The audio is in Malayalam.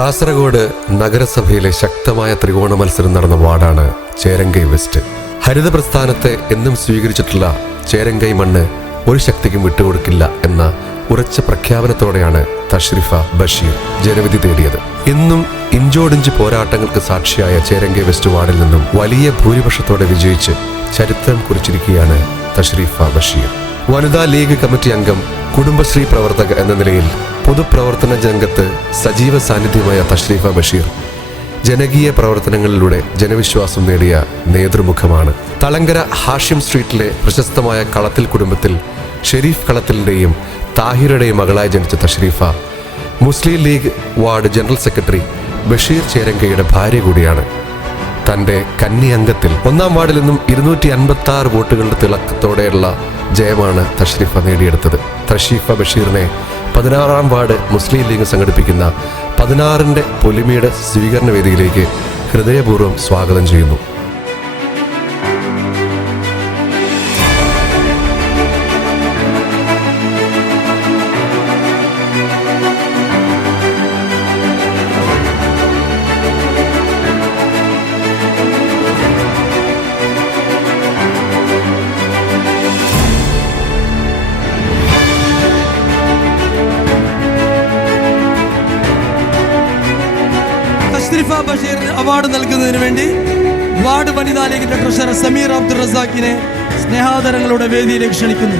കാസർഗോഡ് നഗരസഭയിലെ ശക്തമായ ത്രികോണ മത്സരം നടന്ന വാർഡാണ് ചേരങ്കൈ വെസ്റ്റ്. ഹരിത പ്രസ്ഥാനത്തെ എന്നും സ്വീകരിച്ചിട്ടുള്ള ചേരങ്കൈ മണ്ണ് ഒരു ശക്തിക്കും വിട്ടുകൊടുക്കില്ല എന്ന ഉറച്ച പ്രഖ്യാപനത്തോടെയാണ് തഷ്രിഫ ബഷീർ ജനവിധി തേടിയത്. ഇന്നും ഇഞ്ചോടിഞ്ച് പോരാട്ടങ്ങൾക്ക് സാക്ഷിയായ ചേരങ്കൈ വെസ്റ്റ് വാർഡിൽ നിന്നും വലിയ ഭൂരിപക്ഷത്തോടെ വിജയിച്ച് ചരിത്രം കുറിച്ചിരിക്കുകയാണ് തഷ്രിഫ ബഷീർ. വനിതാ ലീഗ് കമ്മിറ്റി അംഗം, കുടുംബശ്രീ പ്രവർത്തക എന്ന നിലയിൽ പൊതുപ്രവർത്തന രംഗത്ത് സജീവ സാന്നിധ്യമായ തഷ്രിഫ ബഷീർ ജനകീയ പ്രവർത്തനങ്ങളിലൂടെ ജനവിശ്വാസം നേടിയ നേതൃമുഖമാണ്. തളങ്കര ഹാഷിം സ്ട്രീറ്റിലെ പ്രശസ്തമായ കളത്തിൽ കുടുംബത്തിൽ ഷെരീഫ് കളത്തിലിന്റെയും താഹിറുടെയും മകളായി ജനിച്ച Tashrifa Muslim League ward general secretary Basheer ചേരങ്കയുടെ ഭാര്യ കൂടിയാണ്. തന്റെ കന്നി അംഗത്തിൽ 1-ാം വാർഡിൽ നിന്നും 256 വോട്ടുകളുടെ തിളക്കത്തോടെയുള്ള ജയമാണ് തഷ്രിഫ നേടിയെടുത്തത്. തഷ്രിഫ ബഷീറിനെ 16-ാം വാർഡ് മുസ്ലിം ലീഗ് സംഘടിപ്പിക്കുന്ന 16ന്റെ പൊലിമയുടെ സ്വീകരണ വേദിയിലേക്ക് ഹൃദയപൂർവ്വം സ്വാഗതം ചെയ്യുന്നു. തഷ്രിഫ ബഷീറിന് അവാർഡ് നൽകുന്നതിന് വേണ്ടി വാർഡ് വനിതാ ലീഗിന്റെ ട്രഷറർ സമീർ അബ്ദുൾ റസാഖിനെ സ്നേഹാദരങ്ങളുടെ വേദിയിലേക്ക് ക്ഷണിക്കുന്നു.